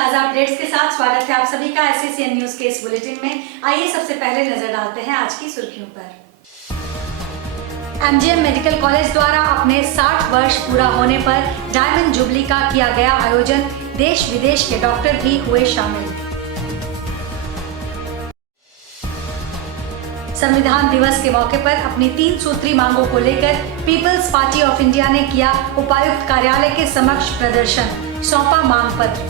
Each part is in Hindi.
ताजा अपडेट्स के साथ स्वागत है आप सभी का एसएससीएन न्यूज के इस बुलेटिन में। आइए सबसे पहले नजर डालते हैं आज की सुर्खियों पर। एमजीएम मेडिकल कॉलेज द्वारा अपने 60 वर्ष पूरा होने पर डायमंड जुबली का किया गया आयोजन। देश विदेश के डॉक्टर भी हुए शामिल। संविधान दिवस के मौके पर अपनी 3 सूत्री मांगों को लेकर पीपल्स पार्टी ऑफ इंडिया ने किया उपायुक्त कार्यालय के समक्ष प्रदर्शन, सौंपा मांग पत्र।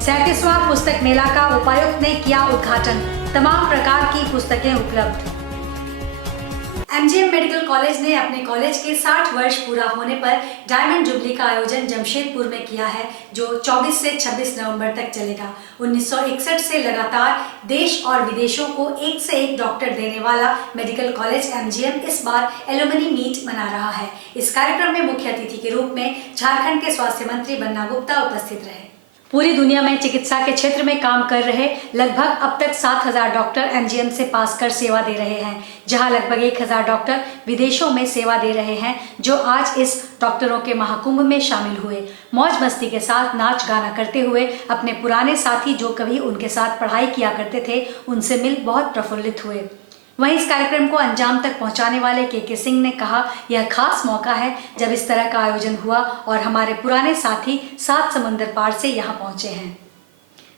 37वां पुस्तक मेला का उपायुक्त ने किया उद्घाटन, तमाम प्रकार की पुस्तकें उपलब्ध। एमजीएम मेडिकल कॉलेज ने अपने कॉलेज के 60 वर्ष पूरा होने पर डायमंड जुबली का आयोजन जमशेदपुर में किया है, जो 24 से 26 नवंबर तक चलेगा। 1961 से लगातार देश और विदेशों को एक से एक डॉक्टर देने वाला मेडिकल कॉलेज एमजीएम इस बार एलुमनी मीट मना रहा है। इस कार्यक्रम में मुख्य अतिथि के रूप में झारखंड के स्वास्थ्य मंत्री बन्ना गुप्ता उपस्थित रहे। पूरी दुनिया में चिकित्सा के क्षेत्र में काम कर रहे लगभग अब तक 7000 डॉक्टर एमजीएम से पास कर सेवा दे रहे हैं, जहां लगभग 1000 डॉक्टर विदेशों में सेवा दे रहे हैं, जो आज इस डॉक्टरों के महाकुंभ में शामिल हुए। मौज मस्ती के साथ नाच गाना करते हुए अपने पुराने साथी जो कभी उनके साथ पढ़ाई किया करते थे, उनसे मिल बहुत प्रफुल्लित हुए। वहीं इस कार्यक्रम को अंजाम तक पहुंचाने वाले के सिंह ने कहा, यह खास मौका है जब इस तरह का आयोजन हुआ और हमारे पुराने साथी 7 समुंदर पार से यहां पहुंचे हैं।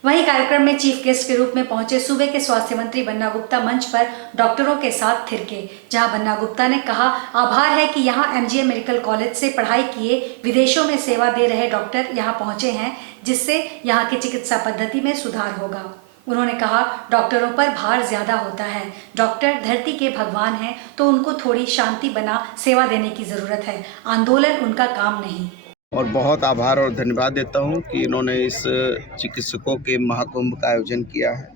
वहीं कार्यक्रम में चीफ गेस्ट के रूप में पहुंचे सूबे के स्वास्थ्य मंत्री बन्ना गुप्ता मंच पर डॉक्टरों के साथ थिरके, जहां बन्ना गुप्ता ने कहा, आभार है कि यहां एमजीएम मेडिकल कॉलेज से पढ़ाई किए विदेशों में सेवा दे रहे डॉक्टर यहां पहुंचे हैं, जिससे यहां की चिकित्सा पद्धति में सुधार होगा। उन्होंने कहा, डॉक्टरों पर भार ज्यादा होता है, डॉक्टर धरती के भगवान हैं, तो उनको थोड़ी शांति बना सेवा देने की जरूरत है, आंदोलन उनका काम नहीं। और बहुत आभार और धन्यवाद देता हूं कि इन्होंने इस चिकित्सकों के महाकुंभ का आयोजन किया है।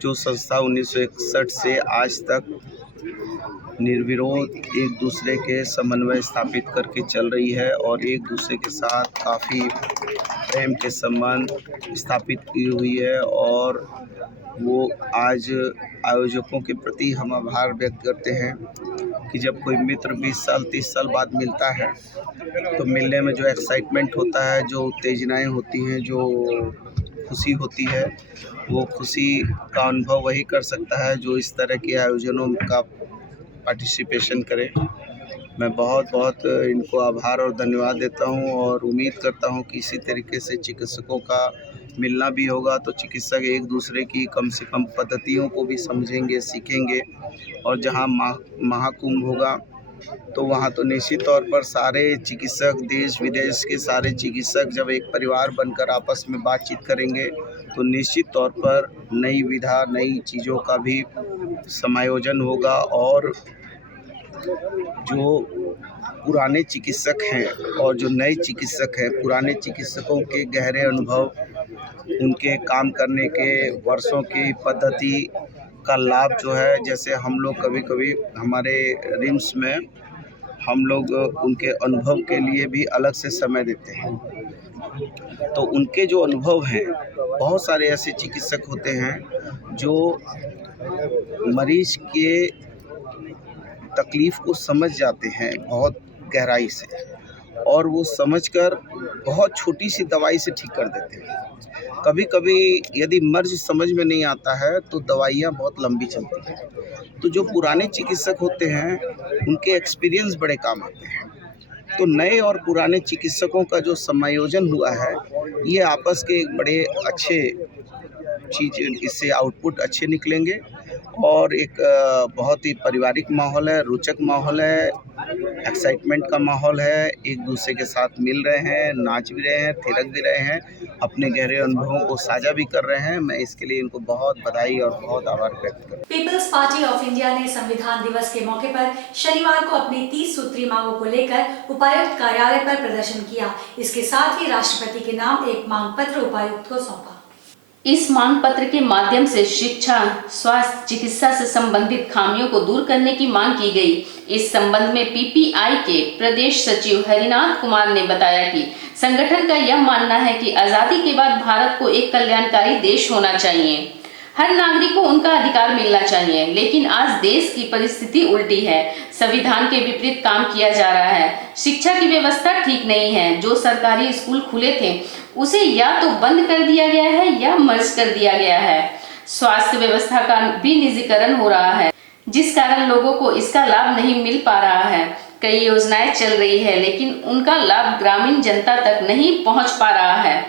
जो संस्था 1961 से आज तक निर्विरोध एक दूसरे के समन्वय स्थापित करके चल रही है और एक दूसरे के साथ काफ़ी प्रेम के संबंध स्थापित की हुई है, और वो आज आयोजकों के प्रति हम आभार व्यक्त करते हैं कि जब कोई मित्र 20 साल 30 साल बाद मिलता है तो मिलने में जो एक्साइटमेंट होता है, जो उत्तेजनाएं होती हैं, जो खुशी होती है, वो खुशी का अनुभव वही कर सकता है जो इस तरह के आयोजनों का पार्टिसिपेशन करे। मैं बहुत बहुत इनको आभार और धन्यवाद देता हूं और उम्मीद करता हूं कि इसी तरीके से चिकित्सकों का मिलना भी होगा तो चिकित्सक एक दूसरे की कम से कम पद्धतियों को भी समझेंगे, सीखेंगे, और जहां महाकुंभ होगा तो वहां तो निश्चित तौर पर सारे चिकित्सक, देश विदेश के सारे चिकित्सक जब एक परिवार बनकर आपस में बातचीत करेंगे तो निश्चित तौर पर नई विधा, नई चीज़ों का भी समायोजन होगा, और जो पुराने चिकित्सक हैं और जो नए चिकित्सक हैं, पुराने चिकित्सकों के गहरे अनुभव, उनके काम करने के वर्षों की पद्धति का लाभ जो है, जैसे हम लोग कभी कभी हमारे रिम्स में हम लोग उनके अनुभव के लिए भी अलग से समय देते हैं, तो उनके जो अनुभव हैं, बहुत सारे ऐसे चिकित्सक होते हैं जो मरीज के तकलीफ़ को समझ जाते हैं बहुत गहराई से, और वो समझकर बहुत छोटी सी दवाई से ठीक कर देते हैं। कभी कभी यदि मर्ज समझ में नहीं आता है तो दवाइयाँ बहुत लंबी चलती हैं। तो जो पुराने चिकित्सक होते हैं उनके एक्सपीरियंस बड़े काम आते हैं। तो नए और पुराने चिकित्सकों का जो समायोजन हुआ है, ये आपस के एक बड़े अच्छे चीज़, इससे आउटपुट अच्छे निकलेंगे, और एक बहुत ही पारिवारिक माहौल है, रोचक माहौल है, एक्साइटमेंट का माहौल है, एक दूसरे के साथ मिल रहे हैं, नाच भी रहे हैं, थिरक भी रहे हैं, अपने गहरे अनुभवों को साझा भी कर रहे हैं। मैं इसके लिए इनको बहुत बधाई और बहुत आभार व्यक्त करता हूं। पीपल्स पार्टी ऑफ इंडिया ने संविधान दिवस के मौके पर शनिवार को अपनी 30 सूत्री मांगों को लेकर उपायुक्त कार्यालय पर प्रदर्शन किया। इसके साथ ही राष्ट्रपति के नाम एक मांग पत्र उपायुक्त को सौंपा। इस मांग पत्र के माध्यम से शिक्षा, स्वास्थ्य, चिकित्सा से संबंधित खामियों को दूर करने की मांग की गई। इस संबंध में पीपीआई के प्रदेश सचिव हरिनाथ कुमार ने बताया कि संगठन का यह मानना है कि आजादी के बाद भारत को एक कल्याणकारी देश होना चाहिए। हर नागरिक को उनका अधिकार मिलना चाहिए, लेकिन आज देश की परिस्थिति उल्टी है। संविधान के विपरीत काम किया जा रहा है। शिक्षा की व्यवस्था ठीक नहीं है। जो सरकारी स्कूल खुले थे उसे या तो बंद कर दिया गया है या मर्ज कर दिया गया है। स्वास्थ्य व्यवस्था का भी निजीकरण हो रहा है, जिस कारण लोगों को इसका लाभ नहीं मिल पा रहा है। कई योजनाएं चल रही है, लेकिन उनका लाभ ग्रामीण जनता तक नहीं पहुंच पा रहा है।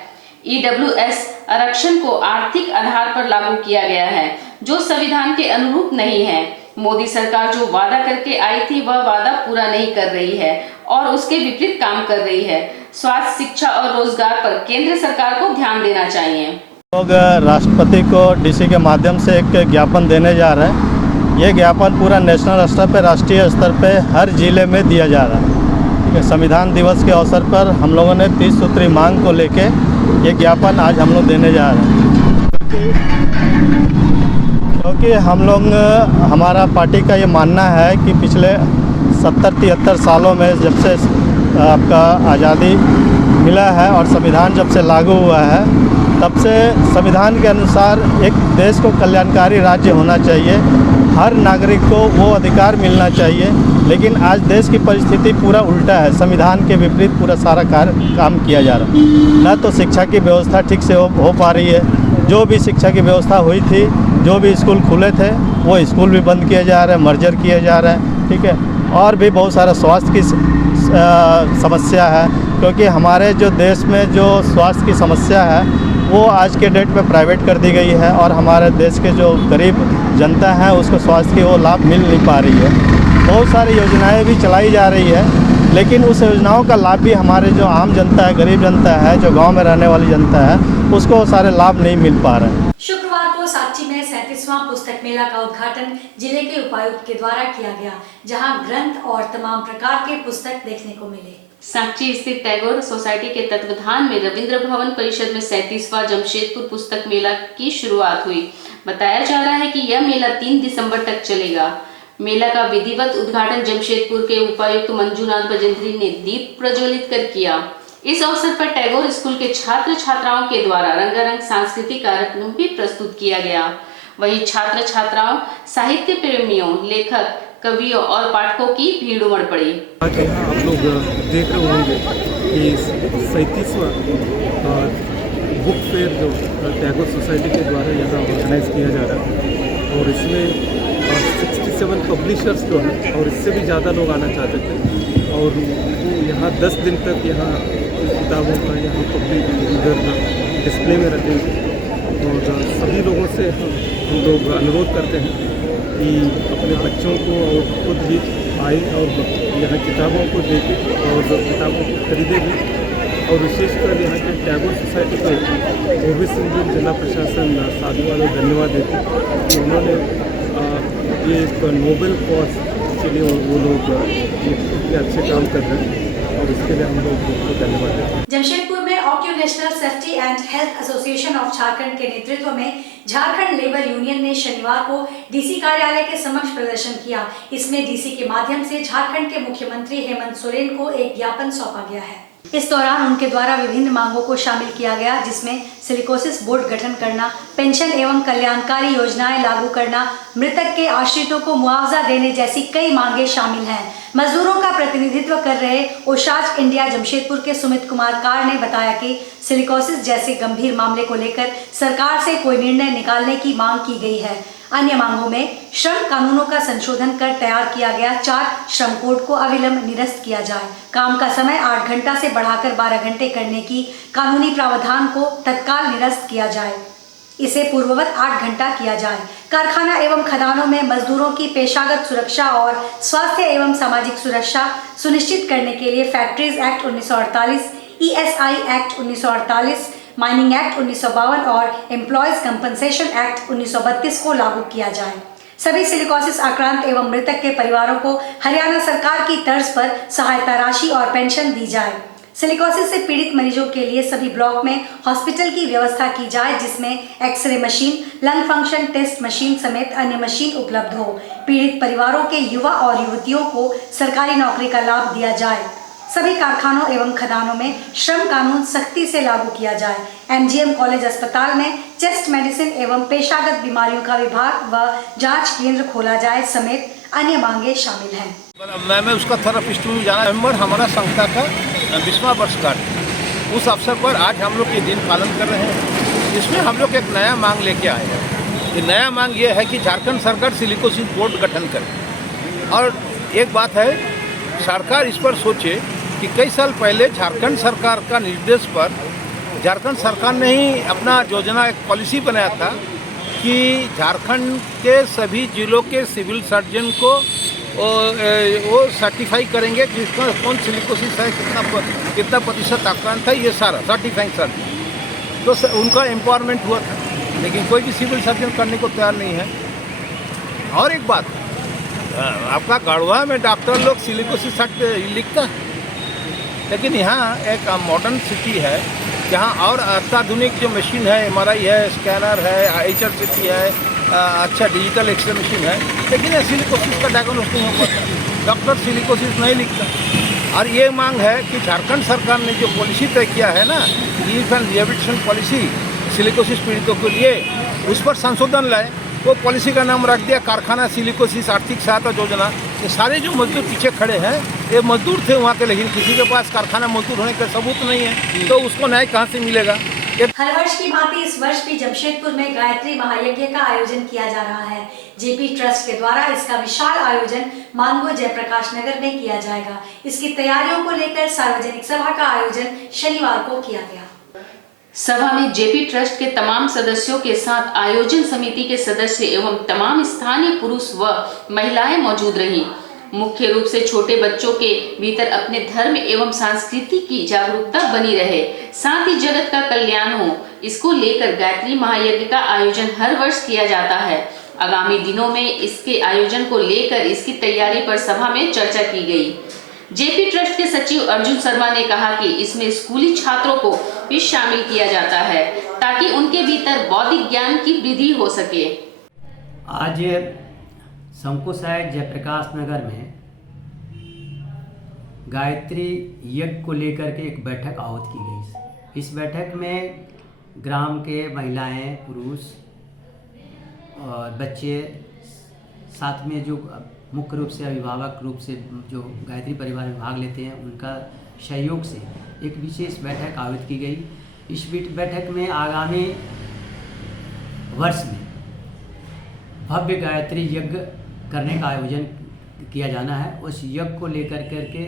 EWS आरक्षण को आर्थिक आधार पर लागू किया गया है, जो संविधान के अनुरूप नहीं है। मोदी सरकार जो वादा करके आई थी वह वादा पूरा नहीं कर रही है और उसके विपरीत काम कर रही है। स्वास्थ्य, शिक्षा और रोजगार पर केंद्र सरकार को ध्यान देना चाहिए। लोग राष्ट्रपति को DC के माध्यम से एक ज्ञापन देने जा रहे हैं। ये ज्ञापन पूरा नेशनल स्तर पे, राष्ट्रीय स्तर पे हर जिले में दिया जा रहा है। ठीक है, संविधान दिवस के अवसर पर हम लोगों ने 30 सूत्री मांग को लेके ये ज्ञापन आज हम लोग देने जा रहे हैं, क्योंकि हम लोग, हमारा पार्टी का ये मानना है कि पिछले 70-73 सालों में जब से आपका आज़ादी मिला है और संविधान जब से लागू हुआ है, तब से संविधान के अनुसार एक देश को कल्याणकारी राज्य होना चाहिए, हर नागरिक को वो अधिकार मिलना चाहिए। लेकिन आज देश की परिस्थिति पूरा उल्टा है, संविधान के विपरीत पूरा सारा काम किया जा रहा है। न तो शिक्षा की व्यवस्था ठीक से हो पा रही है। जो भी शिक्षा की व्यवस्था हुई थी, जो भी स्कूल खुले थे वो स्कूल भी बंद किए जा रहे हैं, मर्जर किए जा रहे हैं। ठीक है, और भी बहुत सारा स्वास्थ्य की समस्या है, क्योंकि हमारे जो देश में जो स्वास्थ्य की समस्या है वो आज के डेट में प्राइवेट कर दी गई है और हमारे देश के जो गरीब जनता है उसको स्वास्थ्य की वो लाभ मिल नहीं पा रही है। बहुत सारी योजनाएं भी चलाई जा रही है, लेकिन उस योजनाओं का लाभ भी हमारे जो आम जनता है, गरीब जनता है, जो गांव में रहने वाली जनता है, उसको सारे लाभ नहीं मिल पा रहे हैं। शुक्रवार को सांची में 37वां पुस्तक मेला का उद्घाटन जिले के उपायुक्त के द्वारा किया गया, जहां ग्रंथ और तमाम प्रकार के पुस्तक देखने को मिले। सांची स्थित टैगोर सोसाइटी के तत्वाधान में रविंद्र भवन परिषद में 37वां जमशेदपुर पुस्तक मेला की शुरुआत हुई। बताया जा रहा है कि यह मेला 3 दिसंबर तक चलेगा। मेला का विधिवत उद्घाटन जमशेदपुर के उपायुक्त मंजूनाथ भजंत्री ने दीप प्रज्वलित कर किया। इस अवसर पर टैगोर स्कूल के छात्र छात्राओं के द्वारा रंगारंग सांस्कृतिक कार्यक्रम भी प्रस्तुत किया गया। वहीं छात्र छात्राओं, साहित्य प्रेमियों, लेखक, कवियों और पाठकों की भीड़ उमड़ पड़ी। आज आप लोग देख रहे होंगे कि 37वां बुक फेयर जो टैगोर सोसाइटी के द्वारा यहाँ ऑर्गेनाइज किया जा रहा है, और इसमें 67 पब्लिशर्स जो हैं और इससे भी ज़्यादा लोग आना चाहते थे, और वो यहाँ 10 दिन तक यहाँ किताबों का यहाँ पब्लिक इधर डिस्प्ले में रखेंगे। और सभी लोगों से हम लोग अनुरोध करते हैं कि अपने बच्चों को और खुद भी आए और यहाँ किताबों को देखें और किताबों को खरीदें भी। और विशेषकर यहाँ के टैगोर सोसाइटी को पूर्वी सिंहभूम जिला प्रशासन साधुवाद और धन्यवाद देते हैं कि उन्होंने ये एक नोबेल कॉज के लिए वो लोग इतने अच्छे काम कर रहे हैं, और इसके लिए हम लोग उनको धन्यवाद देते हैं। जमशेदपुर में occupational safety and health association of Jharkhand के नेतृत्व में झारखंड लेबर यूनियन ने शनिवार को डीसी कार्यालय के समक्ष प्रदर्शन किया। इसमें डीसी के माध्यम से झारखंड के मुख्यमंत्री हेमंत सोरेन को एक ज्ञापन सौंपा गया है। इस दौरान उनके द्वारा विभिन्न मांगों को शामिल किया गया, जिसमें सिलिकोसिस बोर्ड गठन करना, पेंशन एवं कल्याणकारी योजनाएं लागू करना, मृतक के आश्रितों को मुआवजा देने जैसी कई मांगे शामिल हैं। मजदूरों का प्रतिनिधित्व कर रहे ओशाज इंडिया जमशेदपुर के सुमित कुमार कार ने बताया कि सिलिकोसिस जैसे गंभीर मामले को लेकर सरकार से कोई निर्णय निकालने की मांग की गई है। अन्य मांगों में श्रम कानूनों का संशोधन कर तैयार किया गया 4 श्रम कोड को अविलंब निरस्त किया जाए, काम का समय 8 घंटा से बढ़ाकर 12 घंटे करने की कानूनी प्रावधान को तत्काल निरस्त किया जाए, इसे पूर्ववत 8 घंटा किया जाए। कारखाना एवं खदानों में मजदूरों की पेशागत सुरक्षा और स्वास्थ्य एवं सामाजिक सुरक्षा सुनिश्चित करने के लिए factories act 1948, ESI act 1948, mining act 1952 और एम्प्लॉयज कंपनसेशन एक्ट 1932 को लागू किया जाए। सभी सिलिकोसिस आक्रांत एवं मृतक के परिवारों को हरियाणा सरकार की तर्ज पर सहायता राशि और पेंशन दी जाए। सिलिकोसिस से पीड़ित मरीजों के लिए सभी ब्लॉक में हॉस्पिटल की व्यवस्था की जाए, जिसमें x ray machine, lung function test machine समेत अन्य मशीन उपलब्ध हो। पीड़ित परिवारों के युवा और युवतियों को सरकारी नौकरी का लाभ दिया जाए। सभी कारखानों एवं खदानों में श्रम कानून सख्ती से लागू किया जाए। एमजीएम कॉलेज अस्पताल में चेस्ट मेडिसिन एवं पेशागत बीमारियों का विभाग व जांच केंद्र खोला जाए समेत अन्य मांगे शामिल हैं। मैं उसका थेरेपिस्ट हूँ। नवंबर हमारा संस्था का 20वां वर्षगांठ, उस अवसर पर आज हम लोग ये दिन पालन कर रहे हैं। इसमें हम लोग एक नया मांग लेके आए हैं। ये नया मांग ये है कि झारखंड सरकार सिलिकोसिस बोर्ड गठन करे। और एक बात है, सरकार इस पर सोचे कि कई साल पहले झारखंड सरकार का निर्देश पर झारखंड सरकार ने ही अपना योजना एक पॉलिसी बनाया था कि झारखंड के सभी जिलों के सिविल सर्जन को वो सर्टिफाई करेंगे कि इसका कौन सिलिकोसिस है, कितना प्रतिशत आक्रांत है, ये सारा सर्टिफाइंग सर्जन। तो उनका एम्पावरमेंट हुआ था, लेकिन कोई भी सिविल सर्जन करने को तैयार नहीं है। और एक बात, आपका गढ़वा में डॉक्टर लोग सिलिकोसिस लिखता है, लेकिन यहाँ एक मॉडर्न सिटी है जहाँ और अत्याधुनिक जो मशीन है, MRI है, स्कैनर है, HRCT है, अच्छा डिजिटल एक्सरे मशीन है, लेकिन ये सिलिकोसिस का डायग्नोसिस नहीं हो पाता। डॉक्टर सिलिकोसिस नहीं लिखता। और ये मांग है कि झारखंड सरकार ने जो पॉलिसी तय किया है ना, relief and rehabilitation policy silicosis पीड़ितों के लिए, उस पर संशोधन लाए। वो पॉलिसी का नाम रख दिया कारखाना सिलिकोसिस आर्थिक सहायता योजना। ये सारे जो मजदूर पीछे खड़े हैं, ये मजदूर थे वहाँ के, लेकिन किसी के पास कारखाना मजदूर होने का सबूत नहीं है, तो उसको न्याय कहाँ से मिलेगा? हर वर्ष की भांति इस वर्ष भी जमशेदपुर में गायत्री महायज्ञ का आयोजन किया जा रहा है। जेपी ट्रस्ट के द्वारा इसका विशाल आयोजन मानगो जयप्रकाश नगर में किया जाएगा। इसकी तैयारियों को लेकर सार्वजनिक सभा का आयोजन शनिवार को किया गया। सभा में जेपी ट्रस्ट के तमाम सदस्यों के साथ आयोजन समिति के सदस्य एवं तमाम स्थानीय पुरुष व महिलाएं मौजूद रहीं। मुख्य रूप से छोटे बच्चों के भीतर अपने धर्म एवं संस्कृति की जागरूकता बनी रहे, साथ ही जगत का कल्याण हो, इसको लेकर गायत्री महायज्ञ का आयोजन हर वर्ष किया जाता है। आगामी दिनों में इसके आयोजन को लेकर इसकी तैयारी पर सभा में चर्चा की गई। जेपी ट्रस्ट के सचिव अर्जुन शर्मा ने कहा कि इसमें स्कूली छात्रों को भी शामिल किया जाता है ताकि उनके भीतर बौद्धिक ज्ञान की वृद्धि हो सके। आज शंकुशाय जयप्रकाश नगर में गायत्री यज्ञ को लेकर के एक बैठक आहूत की गई। इस बैठक में ग्राम के महिलाएं, पुरुष और बच्चे, साथ में जो मुख्य रूप से अभिभावक रूप से जो गायत्री परिवार में भाग लेते हैं, उनका सहयोग से एक विशेष बैठक आयोजित की गई। इस बैठक में आगामी वर्ष में भव्य गायत्री यज्ञ करने का आयोजन किया जाना है। उस यज्ञ को लेकर करके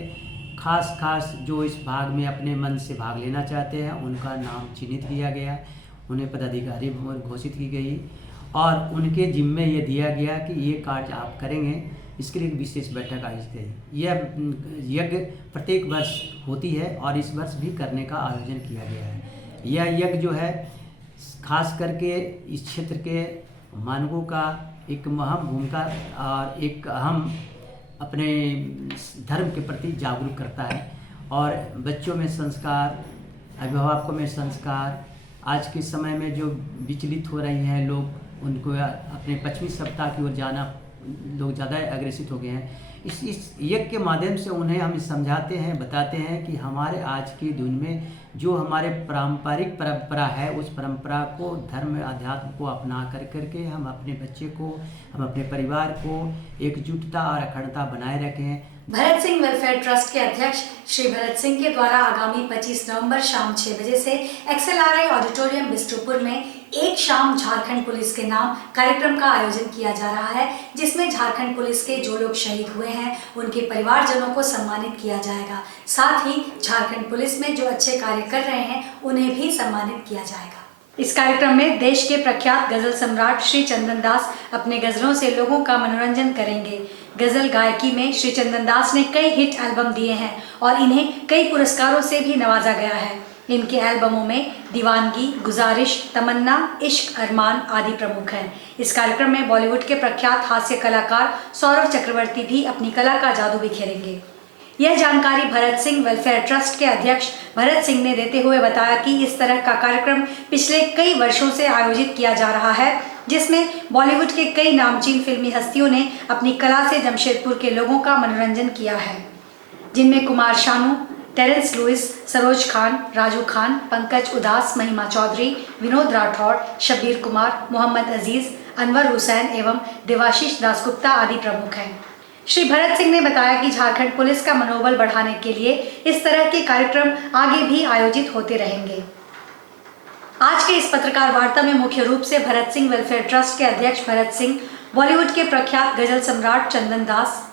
खास जो इस भाग में अपने मन से भाग लेना चाहते हैं, उनका नाम चिन्हित किया गया, उन्हें पदाधिकारी घोषित की गई और उनके जिम्मे ये दिया गया कि ये कार्य आप करेंगे। इसके लिए एक विशेष बैठक आयोजित की। यह यज्ञ प्रत्येक वर्ष होती है और इस वर्ष भी करने का आयोजन किया गया है। यह यज्ञ जो है खास करके इस क्षेत्र के मानवों का एक अहम भूमिका और एक अहम अपने धर्म के प्रति जागरूक करता है और बच्चों में संस्कार, अभिभावकों में संस्कार, आज के समय में जो विचलित हो रही हैं लोग, उनको अपने पश्चिमी सभ्यता की ओर जाना, लोग ज़्यादा अग्रेसित हो गए हैं। इस यज्ञ के माध्यम से उन्हें हम समझाते हैं, बताते हैं कि हमारे आज की दुनिया में जो हमारे पारंपरिक परंपरा है, उस परंपरा को, धर्म अध्यात्म को अपना करके हम अपने बच्चे को, हम अपने परिवार को एकजुटता और अखंडता बनाए रखें। भरत सिंह वेलफेयर ट्रस्ट के अध्यक्ष श्री भरत सिंह के द्वारा आगामी 25 नवंबर शाम 6 बजे से XLRI ऑडिटोरियम बिष्टुपुर में एक शाम झारखंड पुलिस के नाम कार्यक्रम का आयोजन किया जा रहा है, जिसमें झारखंड पुलिस के जो लोग शहीद हुए हैं उनके परिवारजनों को सम्मानित किया जाएगा। साथ ही झारखंड पुलिस में जो अच्छे कार्य कर रहे हैं उन्हें भी सम्मानित किया जाएगा। इस कार्यक्रम में देश के प्रख्यात गजल सम्राट श्री चंदन दास अपने गजलों से लोगों का मनोरंजन करेंगे। गजल गायकी में श्री चंदन दास ने कई हिट एल्बम दिए हैं और इन्हें कई पुरस्कारों से भी नवाजा गया है। इनके एल्बमों में दीवानगी, गुजारिश, तमन्ना, इश्क, अरमान आदि प्रमुख हैं। इस कार्यक्रम में बॉलीवुड के प्रख्यात हास्य कलाकार सौरभ चक्रवर्ती भी अपनी कला का जादू बिखेरेंगे। यह जानकारी भरत सिंह वेलफेयर ट्रस्ट के अध्यक्ष भरत सिंह ने देते हुए बताया कि इस तरह का कार्यक्रम पिछले कई वर्षों से आयोजित किया जा रहा है, जिसमें बॉलीवुड के कई नामचीन फिल्मी हस्तियों ने अपनी कला से जमशेदपुर के लोगों का मनोरंजन किया है, जिनमें कुमार शानू, टेरेंस लुइस, सरोज खान, राजू खान, पंकज उदास, महिमा चौधरी, विनोद राठौड़, शब्बीर कुमार, मोहम्मद अजीज, अनवर हुसैन एवं देवाशीष दासगुप्ता आदि प्रमुख हैं। श्री भरत सिंह ने बताया कि झारखंड पुलिस का मनोबल बढ़ाने के लिए इस तरह के कार्यक्रम आगे भी आयोजित होते रहेंगे। आज के इस पत्रकार वार्ता में मुख्य रूप से भरत सिंह वेलफेयर ट्रस्ट के अध्यक्ष भरत सिंह, बॉलीवुड के प्रख्यात गजल सम्राट चंदन दास,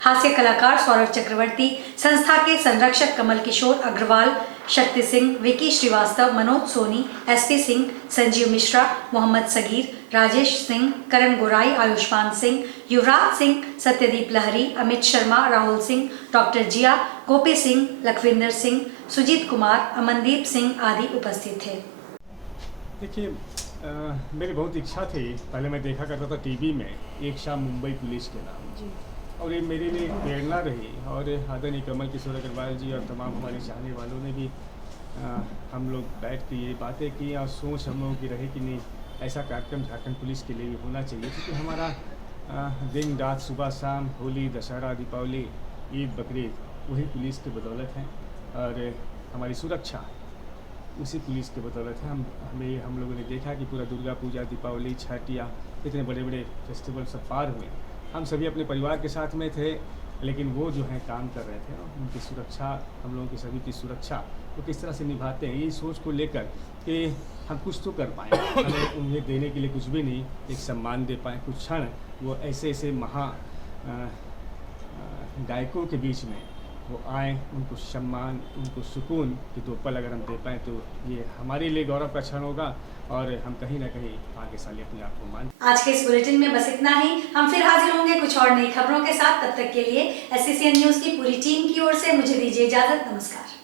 हास्य कलाकार सौरभ चक्रवर्ती, संस्था के संरक्षक कमल किशोर अग्रवाल, शक्ति सिंह, विकी श्रीवास्तव, मनोज सोनी, एसपी सिंह, संजीव मिश्रा, मोहम्मद सगीर, राजेश सिंह, करण गोराई, आयुष्मान सिंह, युवराज सिंह, सत्यदीप लहरी, अमित शर्मा, राहुल सिंह, डॉक्टर जिया, गोपी सिंह, लखविंदर सिंह, सुजीत कुमार, अमनदीप सिंह आदि उपस्थित थे। देखिए, मेरी बहुत इच्छा थी, पहले मैं देखा करता था टीवी में एक शाम मुंबई पुलिस के नाम जी, और ये मेरे लिए एक प्रेरणा रही। और आदरणीय कमल किशोर अग्रवाल जी और तमाम हमारे चाहने वालों ने भी हम लोग बैठ के ये बातें की और सोच हम लोगों की रही कि नहीं, ऐसा कार्यक्रम झारखंड पुलिस के लिए भी होना चाहिए, क्योंकि हमारा दिन रात सुबह शाम, होली, दशहरा, दीपावली, ईद, बकरीद वही पुलिस की बदौलत है, और हमारी सुरक्षा उसी पुलिस के बदौलत है। हम लोगों ने देखा कि पूरा दुर्गा पूजा, दीपावली, छठ या इतने बड़े बड़े फेस्टिवल सब पार हुए, हम सभी अपने परिवार के साथ में थे, लेकिन वो जो है काम कर रहे थे, उनकी सुरक्षा, हम लोगों की सभी की सुरक्षा वो किस तरह से निभाते हैं, ये सोच को लेकर कि हम कुछ तो कर पाएँ, हमें उन्हें देने के लिए कुछ भी नहीं, एक सम्मान दे पाएँ, कुछ क्षण वो ऐसे महा गायकों के बीच में वो आए, उनको सम्मान, उनको सुकून कि 2 पल अगर हम दे पाएँ तो ये हमारे लिए गौरव का क्षण होगा, और हम कहीं ना कहीं आगे साल अपने आप को मान। आज के इस बुलेटिन में बस इतना ही। हम फिर हाजिर होंगे कुछ और नई खबरों के साथ। तब तक के लिए SCCN न्यूज़ की पूरी टीम की ओर से मुझे दीजिए इजाजत। नमस्कार।